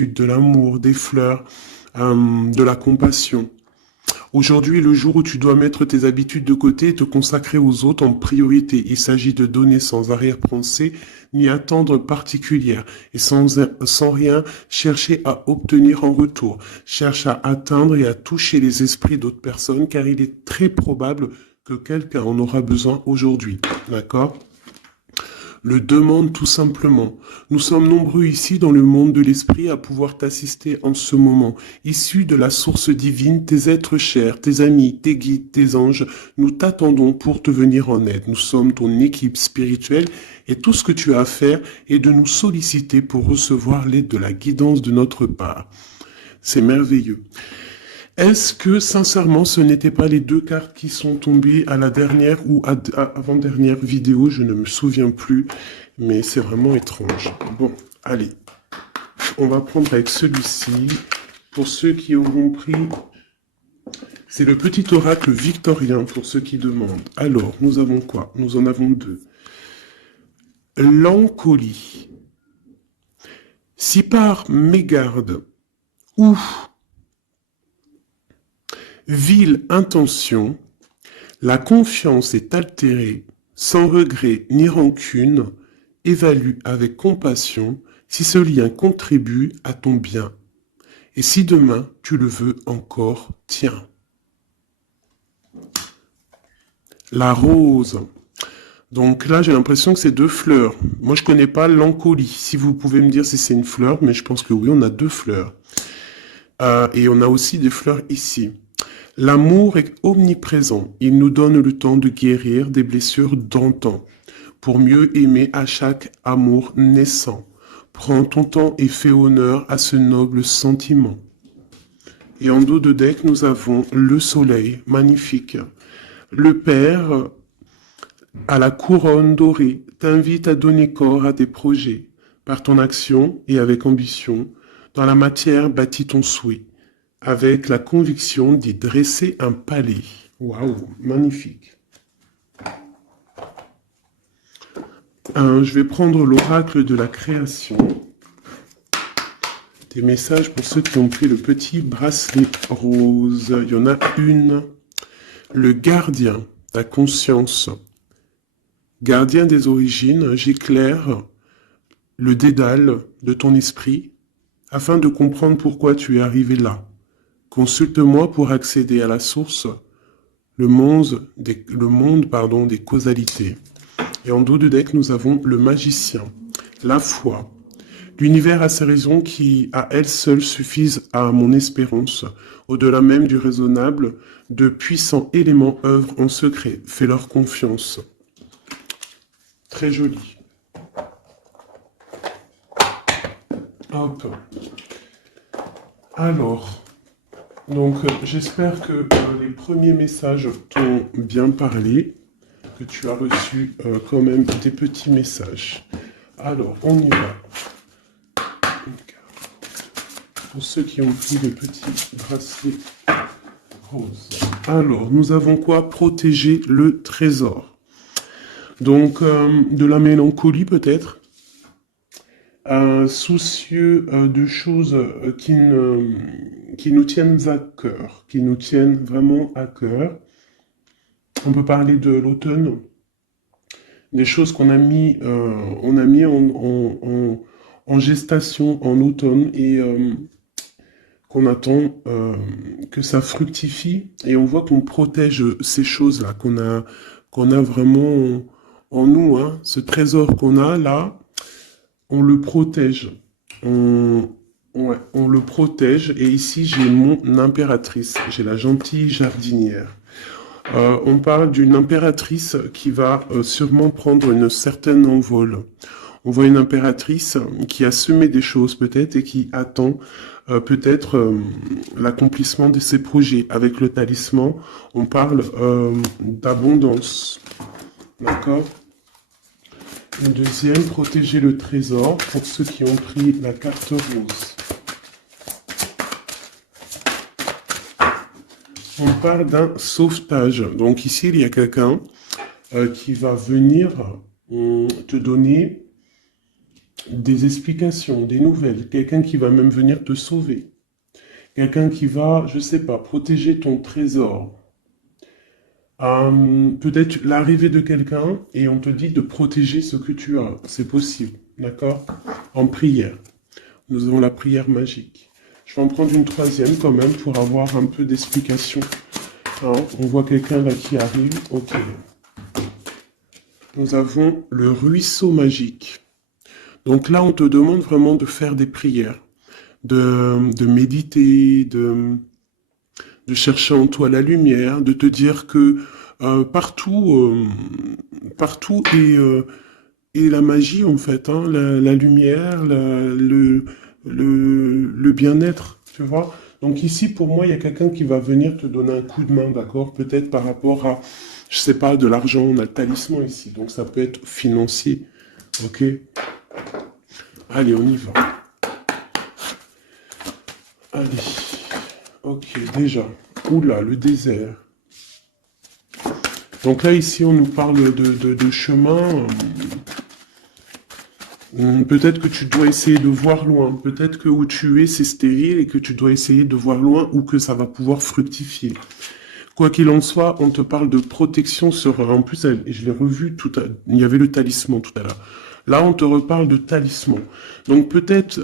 de l'amour, des fleurs, de la compassion. Aujourd'hui est le jour où tu dois mettre tes habitudes de côté et te consacrer aux autres en priorité. Il s'agit de donner sans arrière-pensée ni attendre particulière et sans rien chercher à obtenir en retour. Cherche à atteindre et à toucher les esprits d'autres personnes car il est très probable que quelqu'un en aura besoin aujourd'hui. D'accord ? Le demande tout simplement. Nous sommes nombreux ici dans le monde de l'esprit à pouvoir t'assister en ce moment. Issus de la source divine, tes êtres chers, tes amis, tes guides, tes anges, nous t'attendons pour te venir en aide. Nous sommes ton équipe spirituelle et tout ce que tu as à faire est de nous solliciter pour recevoir l'aide de la guidance de notre part. C'est merveilleux. Est-ce que, sincèrement, ce n'étaient pas les deux cartes qui sont tombées à la dernière ou avant-dernière vidéo? Je ne me souviens plus, mais c'est vraiment étrange. Bon, allez. On va prendre avec celui-ci. Pour ceux qui auront pris... C'est le petit oracle victorien, pour ceux qui demandent. Alors, nous avons quoi? Nous en avons deux. L'encolie. Si par mégarde ou vile intention, la confiance est altérée, sans regret ni rancune, évalue avec compassion si ce lien contribue à ton bien. Et si demain tu le veux encore, tiens. La rose. Donc là, j'ai l'impression que c'est deux fleurs. Moi, je connais pas l'encolie. Si vous pouvez me dire si c'est une fleur, mais je pense que oui, on a deux fleurs. Et on a aussi des fleurs ici. L'amour est omniprésent. Il nous donne le temps de guérir des blessures d'antan, pour mieux aimer à chaque amour naissant. Prends ton temps et fais honneur à ce noble sentiment. Et en dos de deck, nous avons le soleil, magnifique. Le Père, à la couronne dorée, t'invite à donner corps à tes projets. Par ton action et avec ambition, dans la matière bâtis ton souhait, avec la conviction d'y dresser un palais. Waouh, magnifique. Je vais prendre l'oracle de la création. Des messages pour ceux qui ont pris le petit bracelet rose. Il y en a une. Le gardien, ta conscience. Gardien des origines, j'éclaire le dédale de ton esprit afin de comprendre pourquoi tu es arrivé là. Consulte-moi pour accéder à la source, le monde des causalités. Et en dos de deck, nous avons le magicien, la foi. L'univers a ses raisons qui, à elles seules, suffisent à mon espérance. Au-delà même du raisonnable, de puissants éléments œuvrent en secret. Fais-leur confiance. Très joli. Hop. Alors, donc j'espère que les premiers messages t'ont bien parlé, que tu as reçu quand même des petits messages. Alors, on y va. Pour ceux qui ont pris le petit bracelet rose. Alors, nous avons quoi? Protéger le trésor. Donc, de la mélancolie peut-être. Soucieux de choses qui nous tiennent à cœur, qui nous tiennent vraiment à cœur. On peut parler de l'automne, des choses qu'on a mis, en gestation en automne et qu'on attend que ça fructifie. Et on voit qu'on protège ces choses-là, qu'on a vraiment en nous, hein, ce trésor qu'on a là. On le protège. On le protège. Et ici, j'ai mon impératrice. J'ai la gentille jardinière. On parle d'une impératrice qui va sûrement prendre une certaine envol. On voit une impératrice qui a semé des choses peut-être et qui attend peut-être l'accomplissement de ses projets. Avec le talisman, on parle d'abondance. D'accord ? Une deuxième, protéger le trésor pour ceux qui ont pris la carte rose. On parle d'un sauvetage. Donc ici, il y a quelqu'un qui va venir te donner des explications, des nouvelles, quelqu'un qui va même venir te sauver, quelqu'un qui va, je sais pas, protéger ton trésor. Peut-être l'arrivée de quelqu'un et on te dit de protéger ce que tu as. C'est possible, d'accord? En prière. Nous avons la prière magique. Je vais en prendre une troisième quand même pour avoir un peu d'explication. Hein, on voit quelqu'un là qui arrive. Ok. Nous avons le ruisseau magique. Donc là, on te demande vraiment de faire des prières, de méditer, de chercher en toi la lumière, de te dire que partout est la magie en fait, hein, la lumière, le bien-être, tu vois. Donc ici, pour moi, il y a quelqu'un qui va venir te donner un coup de main, d'accord? Peut-être par rapport à, je sais pas, de l'argent, on a le talisman ici, donc ça peut être financier, ok? Allez, on y va. Allez, ok, déjà. Oula, le désert. Donc là, ici, on nous parle de chemin. Peut-être que tu dois essayer de voir loin. Peut-être que où tu es, c'est stérile et que tu dois essayer de voir loin ou que ça va pouvoir fructifier. Quoi qu'il en soit, on te parle de protection sur... En plus, je l'ai revu il y avait le talisman tout à l'heure. Là, on te reparle de talisman. Donc peut-être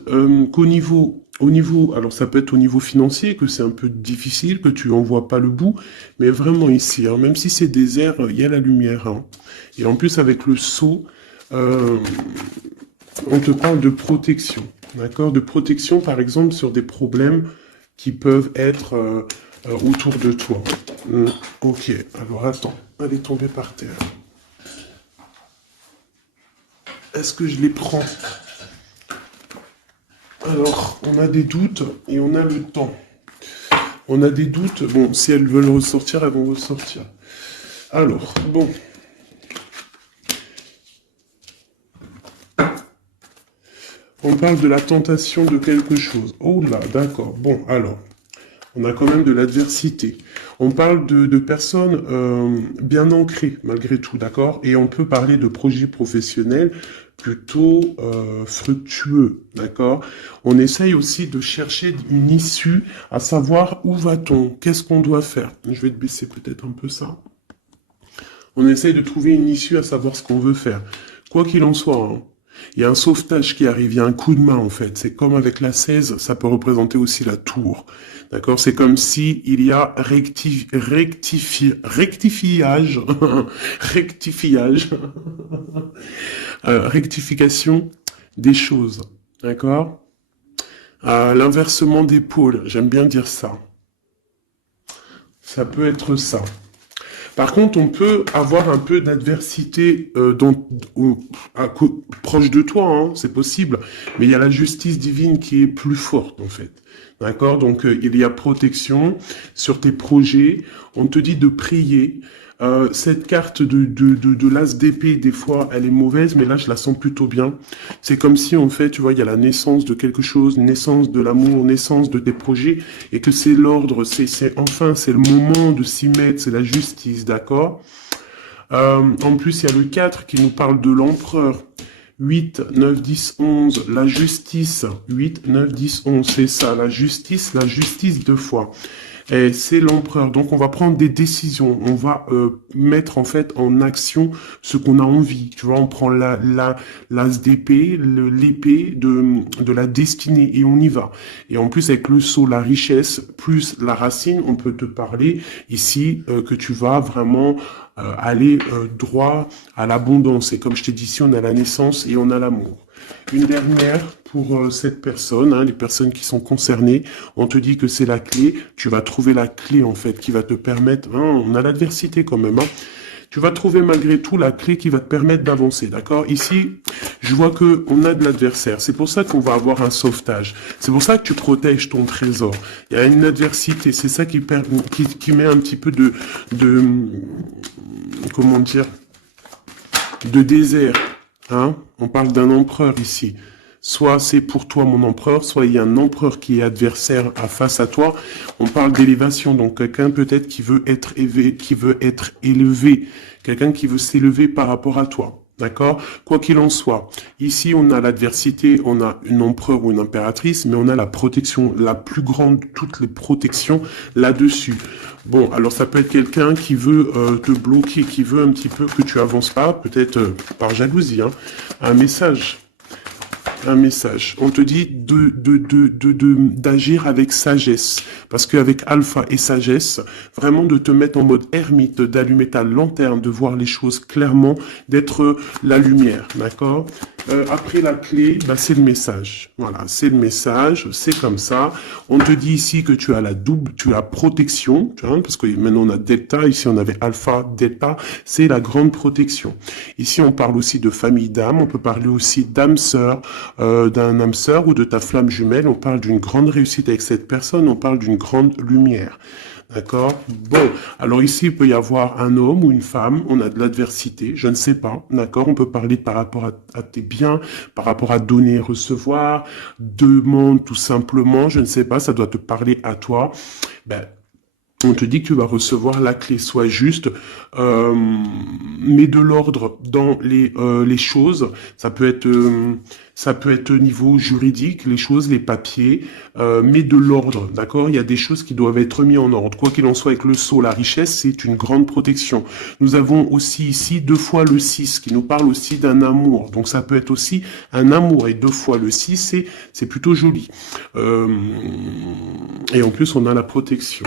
alors ça peut être au niveau financier, que c'est un peu difficile, que tu en vois pas le bout, mais vraiment ici, hein, même si c'est désert, il y a la lumière. Hein. Et en plus, avec le seau, on te parle de protection, d'accord? De protection, par exemple, sur des problèmes qui peuvent être autour de toi. Ok, alors attends, elle est tombée par terre. Est-ce que je les prends? Alors, on a des doutes et on a le temps. On a des doutes, bon, si elles veulent ressortir, elles vont ressortir. Alors, bon. On parle de la tentation de quelque chose. Oh là, d'accord. Bon, alors, on a quand même de l'adversité. On parle de personnes bien ancrées, malgré tout, d'accord? Et on peut parler de projets professionnels plutôt fructueux, d'accord? On essaye aussi de chercher une issue, à savoir où va-t-on? Qu'est-ce qu'on doit faire? Je vais te baisser peut-être un peu ça. On essaye de trouver une issue, à savoir ce qu'on veut faire. Quoi qu'il en soit, hein, il y a un sauvetage qui arrive, il y a un coup de main en fait. C'est comme avec la 16, ça peut représenter aussi la tour. D'accord? C'est comme si il y a rectifiage, rectifiage, rectification des choses. D'accord? L'inversement des pôles, j'aime bien dire ça. Ça peut être ça. Par contre, on peut avoir un peu d'adversité proche de toi, hein, c'est possible, mais il y a la justice divine qui est plus forte en fait. D'accord? Donc il y a protection sur tes projets. On te dit de prier. Cette carte de l'as d'épée, des fois, elle est mauvaise, mais là, je la sens plutôt bien. C'est comme si, en fait, tu vois, il y a la naissance de quelque chose, naissance de l'amour, naissance de tes projets, et que c'est l'ordre, c'est le moment de s'y mettre, c'est la justice, d'accord? En plus, il y a le 4 qui nous parle de l'empereur. 8, 9, 10, 11, la justice. 8, 9, 10, 11, c'est ça, la justice deux fois. Et c'est l'empereur. Donc, on va prendre des décisions. On va mettre en fait en action ce qu'on a envie. Tu vois, on prend l'as d'épée, l'épée de la destinée et on y va. Et en plus, avec le sceau, la richesse, plus la racine, on peut te parler ici que tu vas vraiment aller droit à l'abondance. Et comme je t'ai dit ici, on a la naissance et on a l'amour. Une dernière pour cette personne, hein, les personnes qui sont concernées, on te dit que c'est la clé, tu vas trouver la clé en fait qui va te permettre, hein, on a l'adversité quand même, hein, tu vas trouver malgré tout la clé qui va te permettre d'avancer, d'accord? Ici, je vois que on a de l'adversaire, c'est pour ça qu'on va avoir un sauvetage, c'est pour ça que tu protèges ton trésor, il y a une adversité, c'est ça qui met un petit peu comment dire, de désert. Hein? On parle d'un empereur ici. Soit c'est pour toi mon empereur, soit il y a un empereur qui est adversaire face à toi. On parle d'élévation, donc quelqu'un peut-être qui veut être élevé, quelqu'un qui veut s'élever par rapport à toi. D'accord? Quoi qu'il en soit, ici on a l'adversité, on a une empereur ou une impératrice, mais on a la protection, la plus grande, toutes les protections là-dessus. Bon, alors ça peut être quelqu'un qui veut te bloquer, qui veut un petit peu que tu avances pas, peut-être par jalousie, hein, un message. Un message. On te dit d'agir avec sagesse. Parce qu'avec alpha et sagesse, vraiment de te mettre en mode ermite, d'allumer ta lanterne, de voir les choses clairement, d'être la lumière. D'accord? Après la clé, bah, c'est le message. Voilà, c'est le message, c'est comme ça. On te dit ici que tu as la double, tu as protection, tu vois, parce que maintenant on a delta, ici on avait alpha, delta, c'est la grande protection. Ici on parle aussi de famille d'âme, on peut parler aussi d'âme sœur, d'un âme sœur ou de ta flamme jumelle, on parle d'une grande réussite avec cette personne, on parle d'une grande lumière. D'accord? Bon, alors ici, il peut y avoir un homme ou une femme, on a de l'adversité, je ne sais pas, d'accord? On peut parler par rapport à tes biens, par rapport à donner et recevoir, demande tout simplement, je ne sais pas, ça doit te parler à toi. Ben, on te dit que tu vas recevoir la clé, soit juste, mets de l'ordre dans les choses. Ça peut être au niveau juridique, les choses, les papiers, mets de l'ordre, d'accord? Il y a des choses qui doivent être mises en ordre. Quoi qu'il en soit, avec le sceau, la richesse, c'est une grande protection. Nous avons aussi ici 2 fois le 6, qui nous parle aussi d'un amour. Donc ça peut être aussi un amour, et 2 fois le 6, c'est plutôt joli. Et en plus, on a la protection.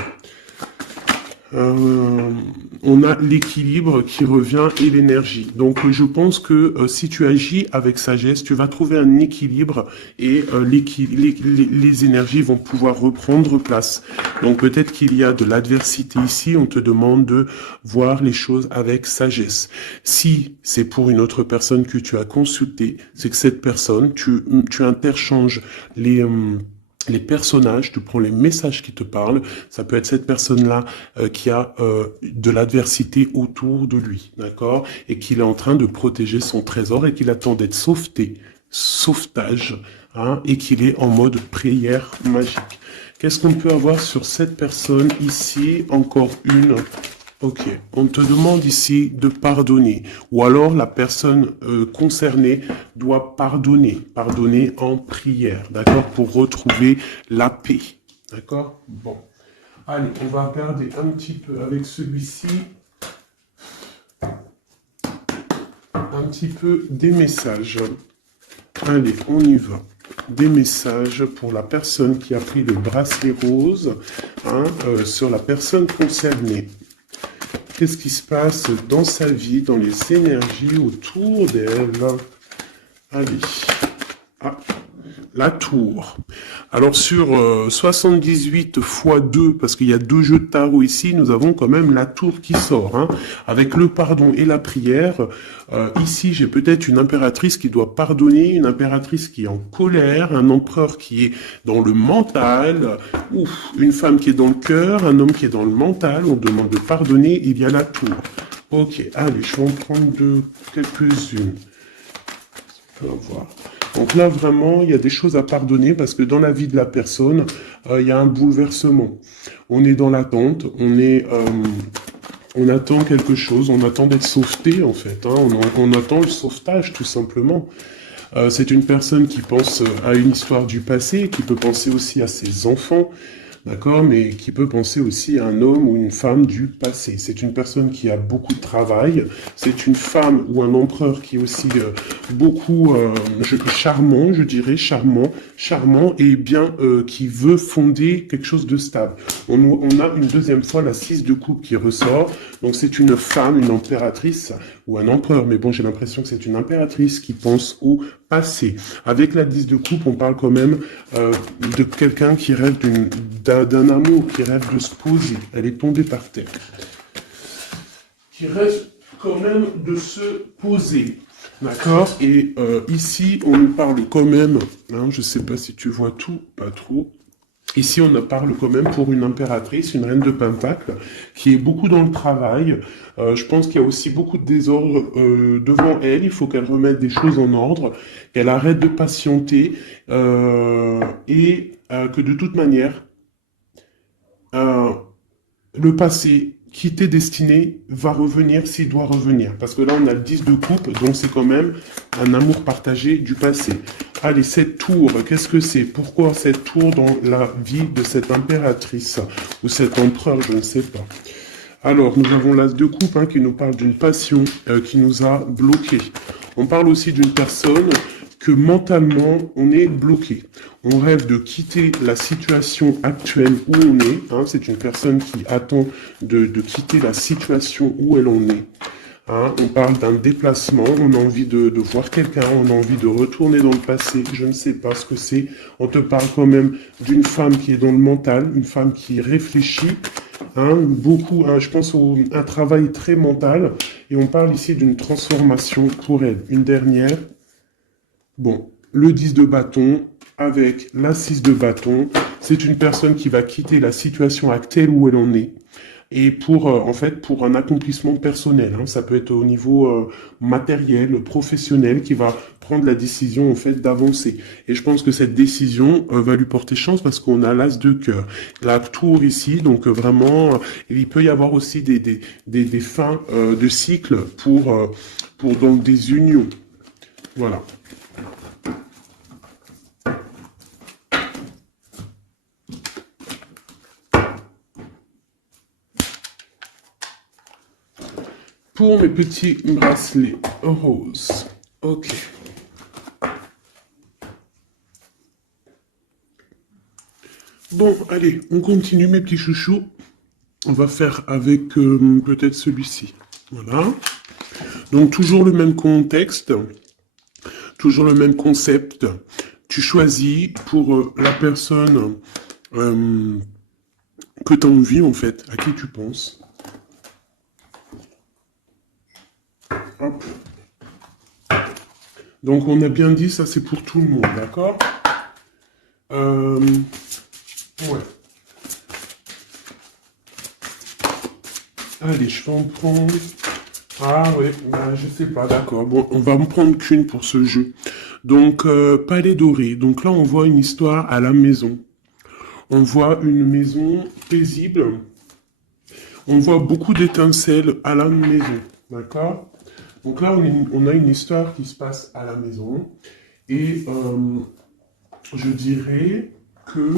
On a l'équilibre qui revient et l'énergie. Donc je pense que si tu agis avec sagesse, tu vas trouver un équilibre et les énergies vont pouvoir reprendre place. Donc peut-être qu'il y a de l'adversité ici, on te demande de voir les choses avec sagesse. Si c'est pour une autre personne que tu as consulté, c'est que cette personne, tu interchanges les personnages, tu prends les messages qui te parlent, ça peut être cette personne-là qui a de l'adversité autour de lui, d'accord? Et qu'il est en train de protéger son trésor et qu'il attend d'être sauvetage, hein, et qu'il est en mode prière magique. Qu'est-ce qu'on peut avoir sur cette personne ici? Encore une. Ok, on te demande ici de pardonner, ou alors la personne concernée doit pardonner en prière, d'accord, pour retrouver la paix, d'accord. Bon, allez, on va regarder un petit peu avec celui-ci, un petit peu des messages. Allez, on y va. Des messages pour la personne qui a pris le bracelet rose, hein, sur la personne concernée. Qu'est-ce qui se passe dans sa vie, dans les énergies autour d'elle? Allez. Ah, la tour. Alors sur 78 x 2, parce qu'il y a 2 jeux de tarot ici, nous avons quand même la tour qui sort, hein, avec le pardon et la prière. Ici, j'ai peut-être une impératrice qui doit pardonner, une impératrice qui est en colère, un empereur qui est dans le mental, une femme qui est dans le cœur, un homme qui est dans le mental, on demande de pardonner, il y a la tour. Ok, allez, je vais en prendre quelques-unes. On va voir. Donc là, vraiment, il y a des choses à pardonner parce que dans la vie de la personne, il y a un bouleversement. On est dans l'attente, on attend quelque chose, on attend d'être sauveté en fait, hein, on attend le sauvetage tout simplement. C'est une personne qui pense à une histoire du passé, qui peut penser aussi à ses enfants, d'accord, mais qui peut penser aussi à un homme ou une femme du passé. C'est une personne qui a beaucoup de travail, c'est une femme ou un empereur qui est aussi beaucoup charmant, je dirais, charmant et bien qui veut fonder quelque chose de stable. On a une deuxième fois la 6 de coupe qui ressort, donc c'est une femme, une impératrice ou un empereur, mais bon, j'ai l'impression que c'est une impératrice qui pense au passé. Avec la 10 de coupe, on parle quand même de quelqu'un qui rêve d'un amour, qui rêve de se poser. Elle est tombée par terre. Qui rêve quand même de se poser. D'accord? Et ici, on nous parle quand même, hein, je ne sais pas si tu vois tout, pas trop. Ici, on parle quand même pour une impératrice, une reine de Pentacle, qui est beaucoup dans le travail. Je pense qu'il y a aussi beaucoup de désordre devant elle. Il faut qu'elle remette des choses en ordre, qu'elle arrête de patienter et que de toute manière, le passé qui t'est destiné va revenir s'il doit revenir. Parce que là, on a le 10 de coupe, donc c'est quand même un amour partagé du passé. Allez, cette tour, qu'est-ce que c'est? Pourquoi cette tour dans la vie de cette impératrice? Ou cet empereur, je ne sais pas. Alors, nous avons l'as de coupe qui nous parle d'une passion qui nous a bloqués. On parle aussi d'une personne que mentalement, on est bloqué. On rêve de quitter la situation actuelle où on est. C'est une personne qui attend de quitter la situation où elle en est. On parle d'un déplacement, on a envie de voir quelqu'un, on a envie de retourner dans le passé, je ne sais pas ce que c'est. On te parle quand même d'une femme qui est dans le mental, une femme qui réfléchit, beaucoup, je pense un travail très mental, et on parle ici d'une transformation pour elle. Une dernière, bon, le 10 de bâton avec la 6 de bâton, c'est une personne qui va quitter la situation actuelle où elle en est, et pour en fait pour un accomplissement personnel. Ça peut être au niveau matériel, professionnel, qui va prendre la décision en fait d'avancer. Et je pense que cette décision va lui porter chance parce qu'on a l'as de cœur, la tour ici. Donc vraiment, il peut y avoir aussi des fins de cycle pour donc des unions. Voilà. Pour mes petits bracelets roses. Ok. Bon, allez, on continue mes petits chouchous. On va faire avec peut-être celui-ci. Voilà. Donc toujours le même contexte, toujours le même concept. Tu choisis pour la personne que tu as envie en fait, à qui tu penses. Hop. Donc on a bien dit, ça c'est pour tout le monde, d'accord? Ouais. Allez, je vais en prendre... Ah ouais, je sais pas, d'accord. Bon, on va en prendre qu'une pour ce jeu. Donc, palais doré. Donc là, on voit une histoire à la maison. On voit une maison paisible. On voit beaucoup d'étincelles à la maison, d'accord? Donc là, on a une histoire qui se passe à la maison. Et je dirais que...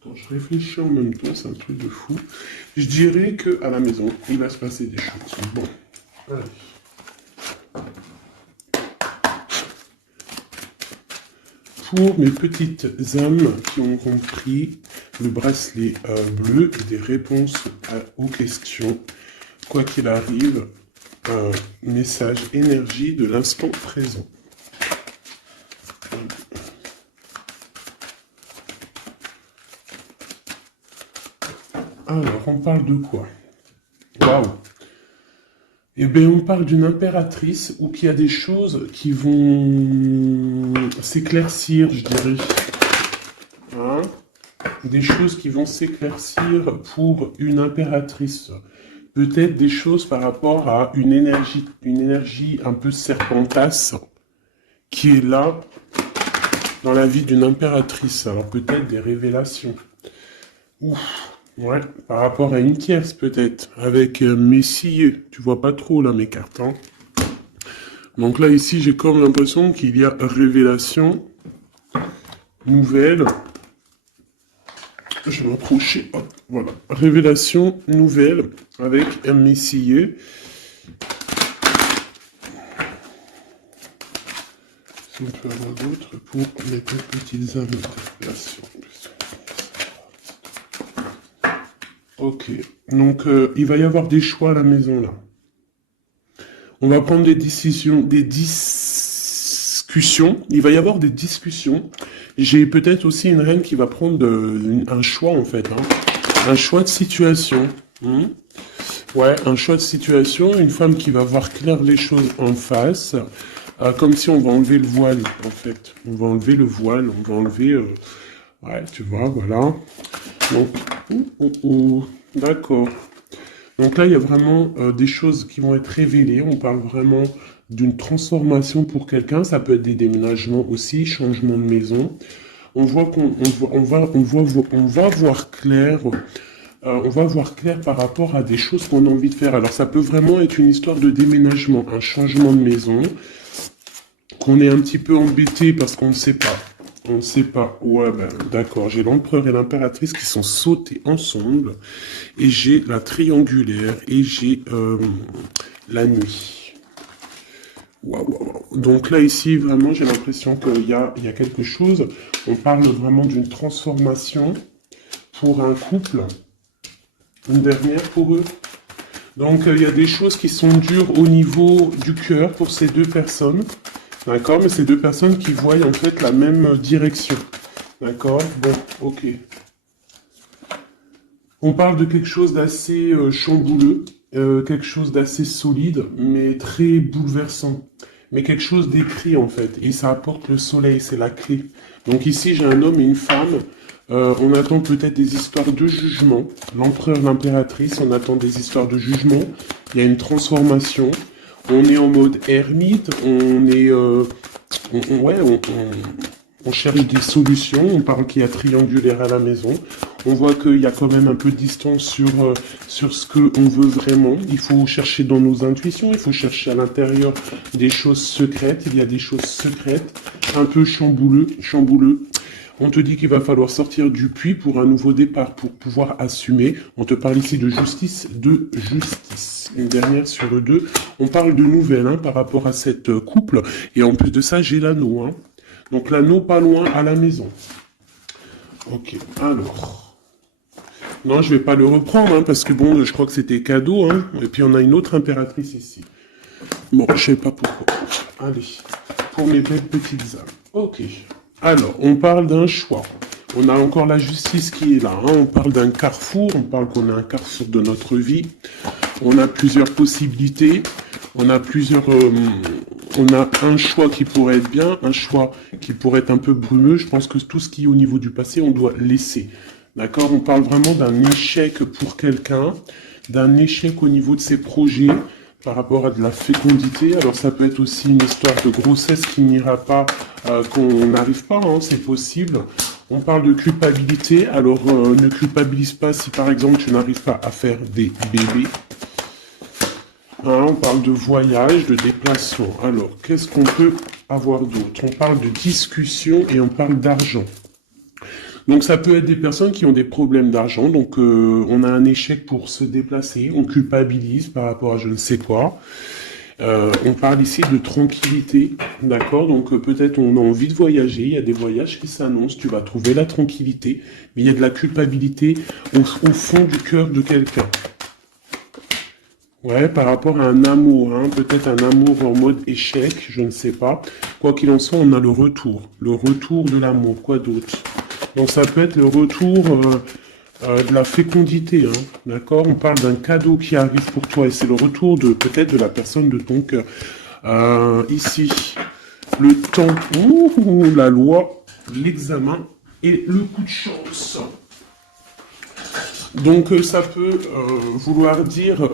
Attends, je réfléchis en même temps, c'est un truc de fou. Je dirais que à la maison, il va se passer des choses. Bon, allez. Pour mes petites âmes qui ont compris le bracelet bleu, des réponses aux questions, quoi qu'il arrive, message énergie de l'instant présent. Alors, on parle de quoi? Waouh! Eh bien, on parle d'une impératrice où il y a des choses qui vont s'éclaircir, je dirais. Des choses qui vont s'éclaircir pour une impératrice. Peut-être des choses par rapport à une énergie un peu serpentasse qui est là dans la vie d'une impératrice. Alors peut-être des révélations. Ouf. Ouais, par rapport à une tierce peut-être, avec Messier. Tu vois pas trop là mes cartes. Donc là ici j'ai comme l'impression qu'il y a révélation nouvelle. Je vais m'approcher. Hop, voilà. Révélation nouvelle avec un Messier. Si on peut avoir d'autres pour mes petites âmes de révélation. Ok, donc il va y avoir des choix à la maison là. On va prendre des décisions, des discussions. Il va y avoir des discussions. J'ai peut-être aussi une reine qui va prendre un choix en fait. Un choix de situation. Ouais, un choix de situation. Une femme qui va voir clair les choses en face. Comme si on va enlever le voile en fait. On va enlever le voile, on va enlever... Ouais, tu vois, voilà. Donc, d'accord. Donc là, il y a vraiment des choses qui vont être révélées. On parle vraiment d'une transformation pour quelqu'un. Ça peut être des déménagements aussi, changement de maison. On voit qu'on va voir clair on va voir clair par rapport à des choses qu'on a envie de faire. Alors ça peut vraiment être une histoire de déménagement, un changement de maison, qu'on est un petit peu embêté parce qu'on ne sait pas. On ne sait pas. Ouais, ben d'accord. J'ai l'empereur et l'impératrice qui sont sautés ensemble. Et j'ai la triangulaire. Et j'ai la nuit. Waouh, waouh, waouh. Donc là, ici, vraiment, j'ai l'impression qu'il y a quelque chose. On parle vraiment d'une transformation pour un couple. Une dernière pour eux. Donc, il y a des choses qui sont dures au niveau du cœur pour ces deux personnes. D'accord? Mais ces deux personnes qui voient en fait la même direction. D'accord? Bon, ok. On parle de quelque chose d'assez chambouleux, quelque chose d'assez solide, mais très bouleversant. Mais quelque chose d'écrit en fait. Et ça apporte le soleil, c'est la clé. Donc ici, j'ai un homme et une femme. On attend peut-être des histoires de jugement. L'empereur, l'impératrice, on attend des histoires de jugement. Il y a une transformation. On est en mode ermite. On est... ouais, on cherche des solutions. On parle qu'il y a triangulaire à la maison. On voit qu'il y a quand même un peu de distance sur ce qu'on veut vraiment. Il faut chercher dans nos intuitions. Il faut chercher à l'intérieur des choses secrètes. Il y a des choses secrètes, un peu chambouleux. On te dit qu'il va falloir sortir du puits pour un nouveau départ, pour pouvoir assumer. On te parle ici de justice, Une dernière sur deux. On parle de nouvelles par rapport à cette couple. Et en plus de ça, j'ai l'anneau. Donc l'anneau pas loin à la maison. Ok, alors... Non, je vais pas le reprendre, parce que bon, je crois que c'était cadeau, Et puis on a une autre impératrice ici. Bon, je sais pas pourquoi. Allez, pour mes belles petites âmes. Ok. Alors, on parle d'un choix. On a encore la justice qui est là. On parle d'un carrefour. On parle qu'on a un carrefour de notre vie. On a plusieurs possibilités. On a on a un choix qui pourrait être bien, un choix qui pourrait être un peu brumeux. Je pense que tout ce qui est au niveau du passé, on doit laisser. D'accord? On parle vraiment d'un échec pour quelqu'un, d'un échec au niveau de ses projets par rapport à de la fécondité. Alors ça peut être aussi une histoire de grossesse qui n'ira pas, qu'on n'arrive pas, c'est possible. On parle de culpabilité. Alors ne culpabilise pas si par exemple tu n'arrives pas à faire des bébés. On parle de voyage, de déplacement. Alors, qu'est-ce qu'on peut avoir d'autre? On parle de discussion et on parle d'argent. Donc, ça peut être des personnes qui ont des problèmes d'argent. Donc, on a un échec pour se déplacer. On culpabilise par rapport à je ne sais quoi. On parle ici de tranquillité. D'accord? Donc, peut-être on a envie de voyager. Il y a des voyages qui s'annoncent. Tu vas trouver la tranquillité. Mais il y a de la culpabilité au fond du cœur de quelqu'un. Ouais, par rapport à un amour, peut-être un amour en mode échec, je ne sais pas. Quoi qu'il en soit, on a le retour de l'amour, quoi d'autre? Donc ça peut être le retour de la fécondité, d'accord? On parle d'un cadeau qui arrive pour toi et c'est le retour de peut-être de la personne de ton cœur. Ici, le temps, la loi, l'examen et le coup de chance. Donc ça peut vouloir dire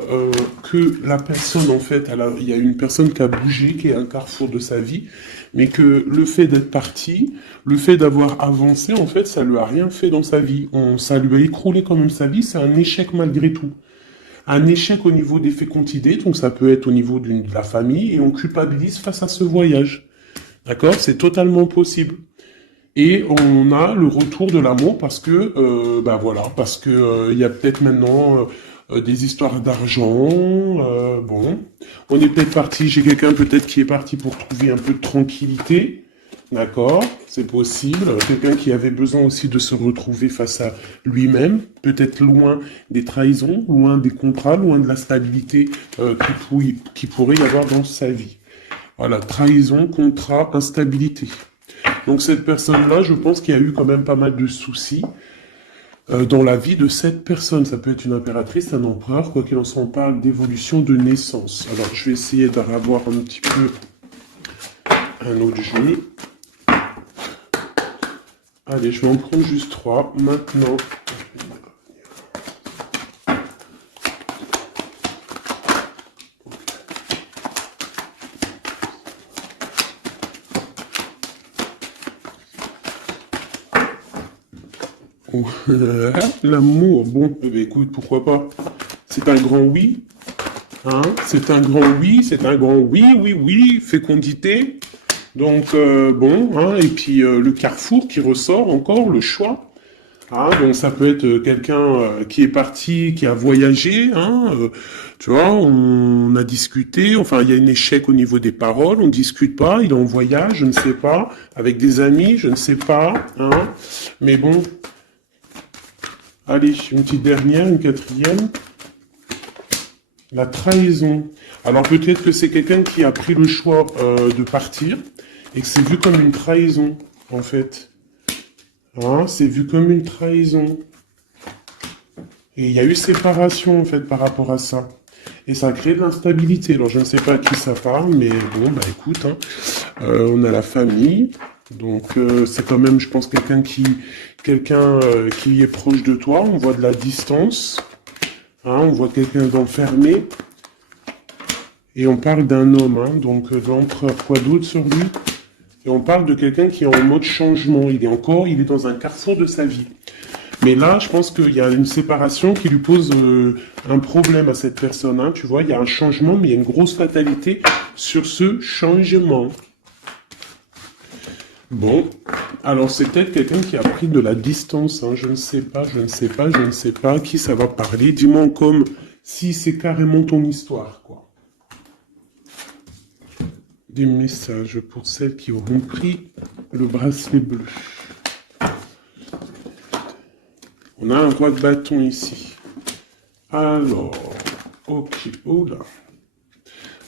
que la personne, en fait, il y a une personne qui a bougé, qui est un carrefour de sa vie, mais que le fait d'être parti, le fait d'avoir avancé, en fait, ça lui a rien fait dans sa vie. Ça lui a écroulé quand même sa vie, c'est un échec malgré tout. Un échec au niveau des fécondités, donc ça peut être au niveau de la famille, et on culpabilise face à ce voyage. D'accord? C'est totalement possible. Et on a le retour de l'amour parce que, parce que il y a peut-être maintenant des histoires d'argent. Bon, on est peut-être parti. J'ai quelqu'un peut-être qui est parti pour trouver un peu de tranquillité. D'accord, c'est possible. Quelqu'un qui avait besoin aussi de se retrouver face à lui-même, peut-être loin des trahisons, loin des contrats, loin de la stabilité qui pourrait y avoir dans sa vie. Voilà, trahison, contrat, instabilité. Donc cette personne-là, je pense qu'il y a eu quand même pas mal de soucis dans la vie de cette personne. Ça peut être une impératrice, un empereur, quoi qu'il en soit, on parle d'évolution de naissance. Alors je vais essayer d'en avoir un petit peu un autre jeu. Allez, je vais en prendre juste 3. Maintenant, L'amour, bon, eh bien, écoute, pourquoi pas. C'est un grand oui, hein, c'est un grand oui, c'est un grand oui, oui, oui, fécondité. Donc, bon, hein, et puis le carrefour qui ressort encore, le choix. Ah, donc ça peut être quelqu'un qui est parti, qui a voyagé, hein, tu vois, on a discuté, enfin il y a un échec au niveau des paroles, on discute pas, il est en voyage, je ne sais pas, avec des amis, je ne sais pas, hein, mais bon, allez, une petite dernière, une quatrième, la trahison. Alors peut-être que c'est quelqu'un qui a pris le choix de partir et que c'est vu comme une trahison, en fait. Hein, c'est vu comme une trahison. Et il y a eu séparation, en fait, par rapport à ça. Et ça a créé de l'instabilité. Alors, je ne sais pas à qui ça parle, mais bon, bah écoute, hein, on a la famille. Donc, c'est quand même, je pense, quelqu'un qui est proche de toi. On voit de la distance. Hein, on voit quelqu'un d'enfermé. Et on parle d'un homme, hein, donc l'empereur, quoi d'autre sur lui? Et on parle de quelqu'un qui est en mode changement. Il est dans un carrefour de sa vie. Mais là, je pense qu'il y a une séparation qui lui pose un problème à cette personne. Hein. Tu vois, il y a un changement, mais il y a une grosse fatalité sur ce changement. Bon, alors c'est peut-être quelqu'un qui a pris de la distance. Hein. Je ne sais pas, je ne sais pas, je ne sais pas qui ça va parler. Dis-moi comme si c'est carrément ton histoire, quoi. Des messages pour celles qui auront pris le bracelet bleu. On a un roi de bâton ici. Alors, ok, oh là.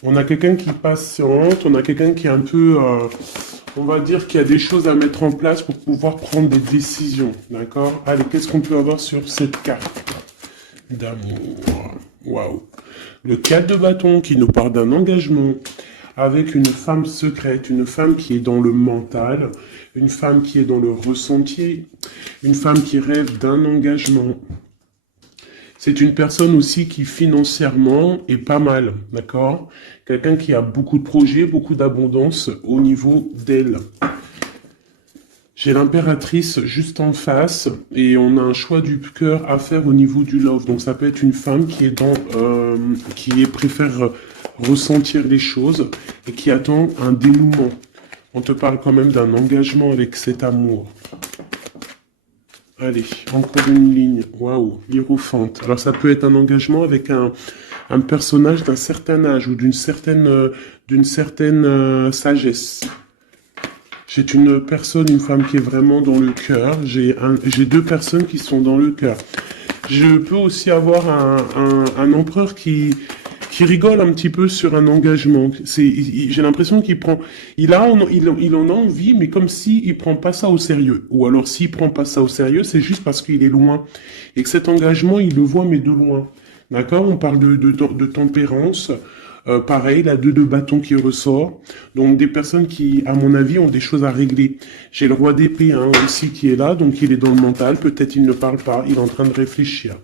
On a quelqu'un qui patiente, on a quelqu'un qui est un peu, on va dire qu'il y a des choses à mettre en place pour pouvoir prendre des décisions, d'accord? Allez, qu'est-ce qu'on peut avoir sur cette carte d'amour? Waouh. Le 4 de bâton qui nous parle d'un engagement avec une femme secrète, une femme qui est dans le mental, une femme qui est dans le ressenti, une femme qui rêve d'un engagement. C'est une personne aussi qui financièrement est pas mal, d'accord? Quelqu'un qui a beaucoup de projets, beaucoup d'abondance au niveau d'elle. J'ai l'impératrice juste en face et on a un choix du cœur à faire au niveau du love. Donc ça peut être une femme qui est préfère ressentir les choses et qui attend un dénouement. On te parle quand même d'un engagement avec cet amour. Allez, encore une ligne. Waouh, l'hiérophante. Alors ça peut être un engagement avec un personnage d'un certain âge ou d'une certaine sagesse. J'ai une personne, une femme qui est vraiment dans le cœur. J'ai deux personnes qui sont dans le cœur. Je peux aussi avoir un empereur qui rigole un petit peu sur un engagement. J'ai l'impression il en a envie, mais comme il prend pas ça au sérieux. Ou alors s'il prend pas ça au sérieux, c'est juste parce qu'il est loin. Et que cet engagement, il le voit, mais de loin. D'accord? On parle de tempérance. Pareil, la 2 de bâton qui ressort. Donc des personnes qui, à mon avis, ont des choses à régler. J'ai le roi d'épée hein, aussi qui est là, donc il est dans le mental. Peut-être il ne parle pas, il est en train de réfléchir.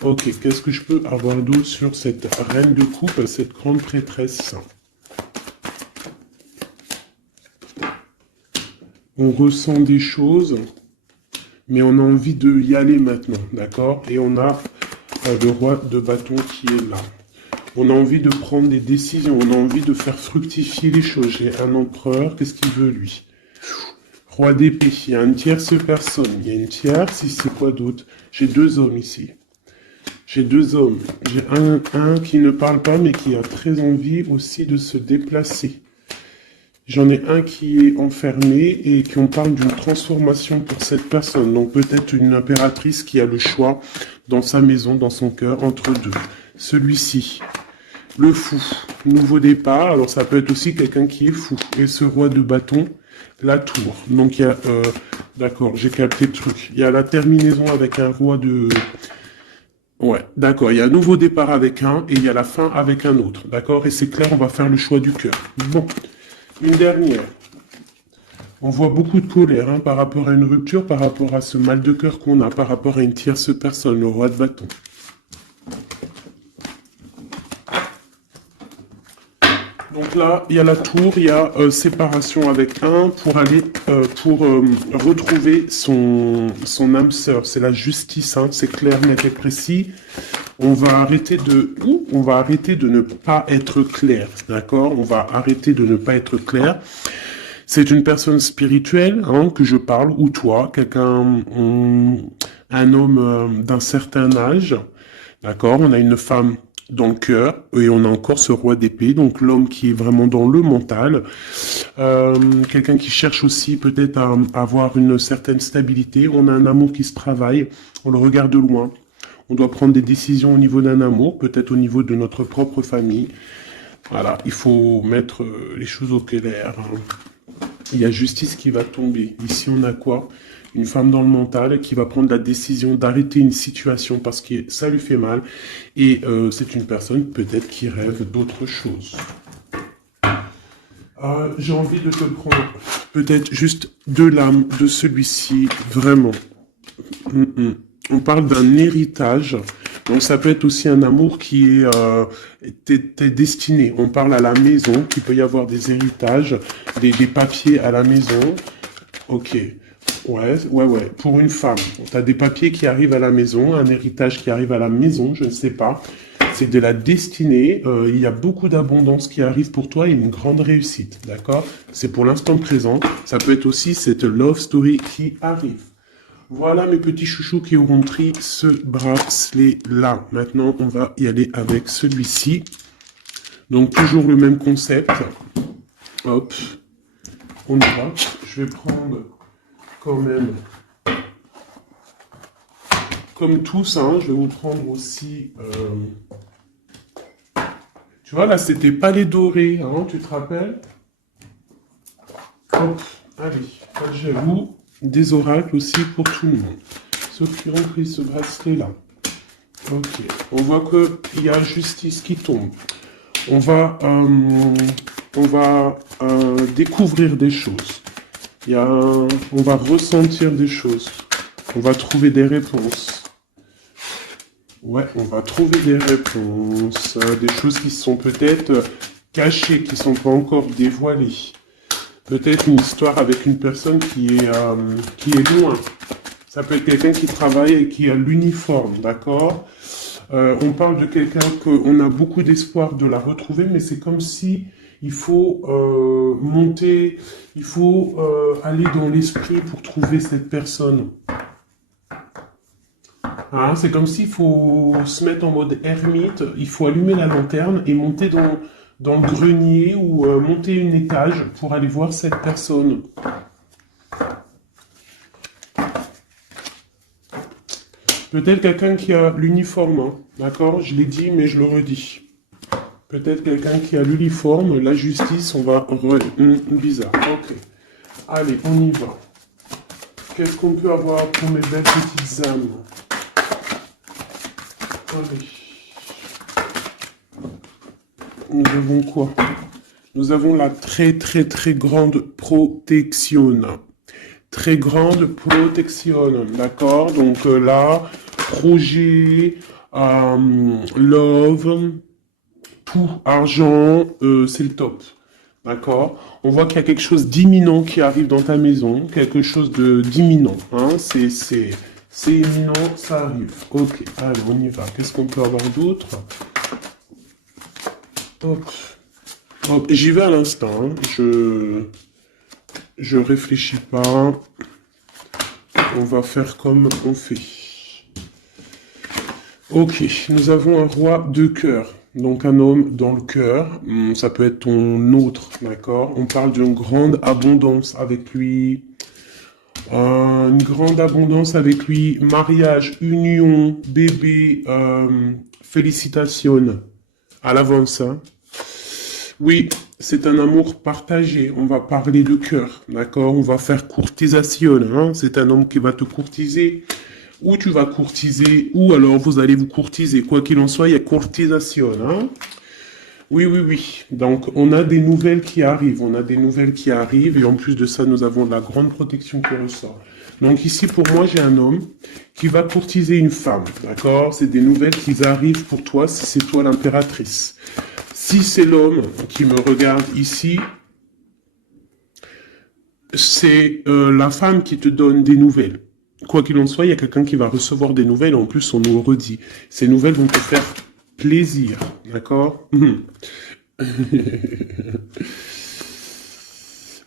Ok, qu'est-ce que je peux avoir d'autre sur cette reine de coupe, cette grande prêtresse? On ressent des choses, mais on a envie de y aller maintenant, d'accord? Et on a le roi de bâton qui est là. On a envie de prendre des décisions, on a envie de faire fructifier les choses. J'ai un empereur, qu'est-ce qu'il veut lui? Roi d'épée, il y a une tierce personne. Il y a une tierce, c'est quoi d'autre? J'ai deux hommes ici. J'ai deux hommes. J'ai un qui ne parle pas, mais qui a très envie aussi de se déplacer. J'en ai un qui est enfermé et qui on parle d'une transformation pour cette personne. Donc peut-être une impératrice qui a le choix dans sa maison, dans son cœur, entre deux. Celui-ci, le fou, nouveau départ. Alors ça peut être aussi quelqu'un qui est fou. Et ce roi de bâton, la tour. Donc il y a, d'accord, j'ai capté le truc. Il y a la terminaison avec un roi de... Ouais, d'accord, il y a un nouveau départ avec un et il y a la fin avec un autre. D'accord? Et c'est clair, on va faire le choix du cœur. Bon. Une dernière. On voit beaucoup de colère hein, par rapport à une rupture, par rapport à ce mal de cœur qu'on a, par rapport à une tierce personne, le roi de bâton. Donc Donc là, il y a la tour, il y a séparation avec un pour aller retrouver son âme sœur. C'est la justice, hein, c'est clair, net et précis. On va arrêter de ne pas être clair, d'accord? On va arrêter de ne pas être clair. C'est une personne spirituelle, hein, que je parle, ou toi, un homme d'un certain âge, d'accord? On a une femme dans le cœur, et on a encore ce roi d'épée, donc l'homme qui est vraiment dans le mental, quelqu'un qui cherche aussi peut-être à avoir une certaine stabilité. On a un amour qui se travaille, on le regarde de loin. On doit prendre des décisions au niveau d'un amour, peut-être au niveau de notre propre famille. Voilà, il faut mettre les choses au clair. Il y a justice qui va tomber. Ici, on a quoi? Une femme dans le mental qui va prendre la décision d'arrêter une situation parce que ça lui fait mal. Et c'est une personne peut-être qui rêve d'autre chose. J'ai envie de te prendre peut-être juste de l'âme de celui-ci, vraiment. On parle d'un héritage, donc ça peut être aussi un amour qui t'es destiné. On parle à la maison, qu'il peut y avoir des héritages, des papiers à la maison. Ok, ouais. Pour une femme, t'as des papiers qui arrivent à la maison, un héritage qui arrive à la maison, je ne sais pas. C'est de la destinée, il y a beaucoup d'abondance qui arrive pour toi et une grande réussite, d'accord? C'est pour l'instant présent, ça peut être aussi cette love story qui arrive. Voilà mes petits chouchous qui auront pris ce bracelet-là. Maintenant, on va y aller avec celui-ci. Donc, toujours le même concept. Hop, on y va. Je vais prendre quand même, comme tous, hein, je vais vous prendre aussi... Tu vois, là, c'était pas les dorés, hein, tu te rappelles? Hop, allez, j'avoue. Des oracles aussi pour tout le monde. Ceux qui ont pris ce bracelet-là. Ok. On voit qu'il y a justice qui tombe. On va découvrir des choses. On va ressentir des choses. On va trouver des réponses. Ouais, on va trouver des réponses. Des choses qui sont peut-être cachées, qui ne sont pas encore dévoilées. Peut-être une histoire avec une personne qui est loin. Ça peut être quelqu'un qui travaille et qui a l'uniforme, d'accord? On parle de quelqu'un qu'on a beaucoup d'espoir de la retrouver, mais c'est comme si il faut monter, il faut aller dans l'esprit pour trouver cette personne. Hein, c'est comme s'il faut se mettre en mode ermite, il faut allumer la lanterne et monter dans le grenier ou monter une étage pour aller voir cette personne. Peut-être quelqu'un qui a l'uniforme, hein, d'accord? Je l'ai dit, mais je le redis. Peut-être quelqu'un qui a l'uniforme, la justice, on va... bizarre, ok. Allez, on y va. Qu'est-ce qu'on peut avoir pour mes belles petites âmes? Allez. Nous avons quoi? Nous avons la très grande protection. Très grande protection, d'accord? Donc là, projet, love, tout, argent, c'est le top, d'accord? On voit qu'il y a quelque chose d'imminent qui arrive dans ta maison, quelque chose d'imminent, hein? C'est imminent, ça arrive. Ok, allez, on y va. Qu'est-ce qu'on peut avoir d'autre? Hop. Hop. J'y vais à l'instant. Hein. Je réfléchis pas. On va faire comme on fait. Ok, nous avons un roi de cœur. Donc un homme dans le cœur. Ça peut être ton autre, d'accord? On parle d'une grande abondance avec lui. Une grande abondance avec lui. Mariage, union, bébé, félicitations. À l'avance, hein. Oui, c'est un amour partagé. On va parler de cœur, d'accord? On va faire courtisation, hein? C'est un homme qui va te courtiser, ou tu vas courtiser, ou alors vous allez vous courtiser. Quoi qu'il en soit, il y a courtisation, hein? Oui. Donc, on a des nouvelles qui arrivent. Et en plus de ça, nous avons la grande protection qui ressort. Donc ici, pour moi, j'ai un homme qui va courtiser une femme, d'accord? C'est des nouvelles qui arrivent pour toi, si c'est toi l'impératrice. Si c'est l'homme qui me regarde ici, c'est la femme qui te donne des nouvelles. Quoi qu'il en soit, il y a quelqu'un qui va recevoir des nouvelles. En plus, on nous redit. Ces nouvelles vont te faire plaisir. D'accord?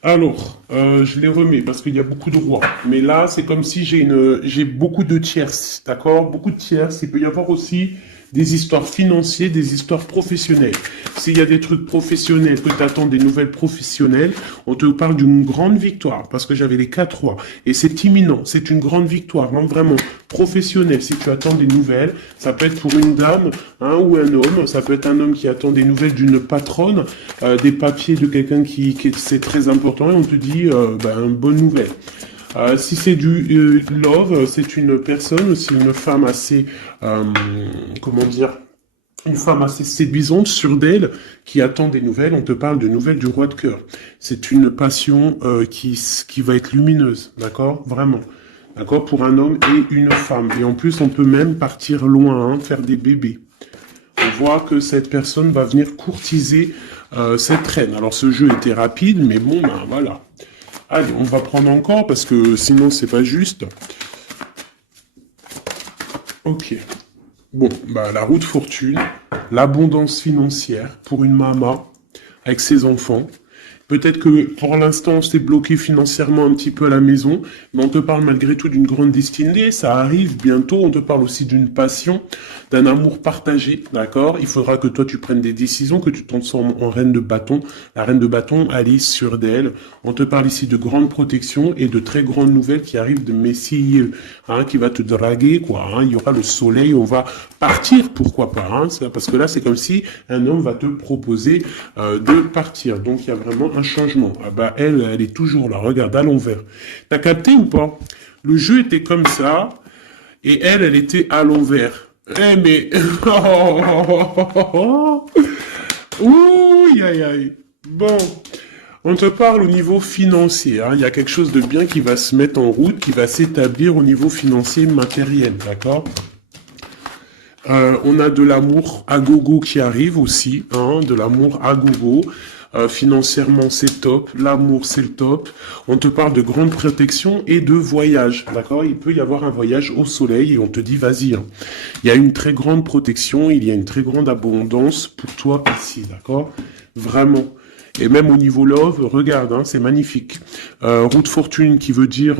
Alors, je les remets parce qu'il y a beaucoup de rois. Mais là, c'est comme si j'ai beaucoup de tierces, d'accord? Beaucoup de tierces. Il peut y avoir aussi des histoires financières, des histoires professionnelles. S'il y a des trucs professionnels, que tu attends des nouvelles professionnelles, on te parle d'une grande victoire parce que j'avais les 4 rois. Et c'est imminent, c'est une grande victoire, hein, vraiment professionnelle. Si tu attends des nouvelles, ça peut être pour une dame hein, ou un homme. Ça peut être un homme qui attend des nouvelles d'une patronne, des papiers de quelqu'un qui c'est très important et on te dit bonne nouvelle. Si c'est du love, c'est une personne, c'est une femme assez, comment dire, une femme assez séduisante, sûre d'elle, qui attend des nouvelles. On te parle de nouvelles du roi de cœur. C'est une passion qui va être lumineuse, d'accord? Vraiment. D'accord? Pour un homme et une femme. Et en plus, on peut même partir loin, hein, faire des bébés. On voit que cette personne va venir courtiser cette reine. Alors, ce jeu était rapide, mais bon, ben voilà. Allez, on va prendre encore parce que sinon c'est pas juste. Ok. Bon, bah la roue de fortune, l'abondance financière pour une maman avec ses enfants. Peut-être que pour l'instant, c'est bloqué financièrement un petit peu à la maison, mais on te parle malgré tout d'une grande destinée, ça arrive bientôt, on te parle aussi d'une passion, d'un amour partagé, d'accord? Il faudra que toi tu prennes des décisions, que tu t'en sors en reine de bâton. La reine de bâton, Alice sur d'elle. On te parle ici de grande protection et de très grandes nouvelles qui arrivent de Messie, hein, qui va te draguer, quoi. Hein. Il y aura le soleil, on va partir, pourquoi pas, hein, parce que là c'est comme si un homme va te proposer de partir. Donc il y a vraiment un changement. Ah bah elle est toujours là. Regarde à l'envers. T'as capté ou pas? Le jeu était comme ça et elle était à l'envers. Eh mais ouh aïe aïe. Bon, on te parle au niveau financier. Hein. Il y a quelque chose de bien qui va se mettre en route, qui va s'établir au niveau financier matériel, d'accord? On a de l'amour à gogo qui arrive aussi, hein, de l'amour à gogo. Financièrement, c'est top. L'amour, c'est le top. On te parle de grande protection et de voyage, d'accord? Il peut y avoir un voyage au soleil et on te dit, vas-y. Hein. Il y a une très grande protection, il y a une très grande abondance pour toi ici, d'accord? Vraiment. Et même au niveau love, regarde, hein, c'est magnifique. Roue de fortune qui veut dire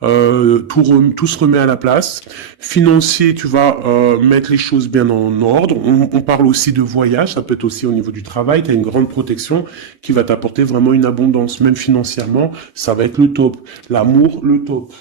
tout se remet à la place. Financier, tu vas mettre les choses bien en ordre. On parle aussi de voyage, ça peut être aussi au niveau du travail. Tu as une grande protection qui va t'apporter vraiment une abondance. Même financièrement, ça va être le top. L'amour, le top.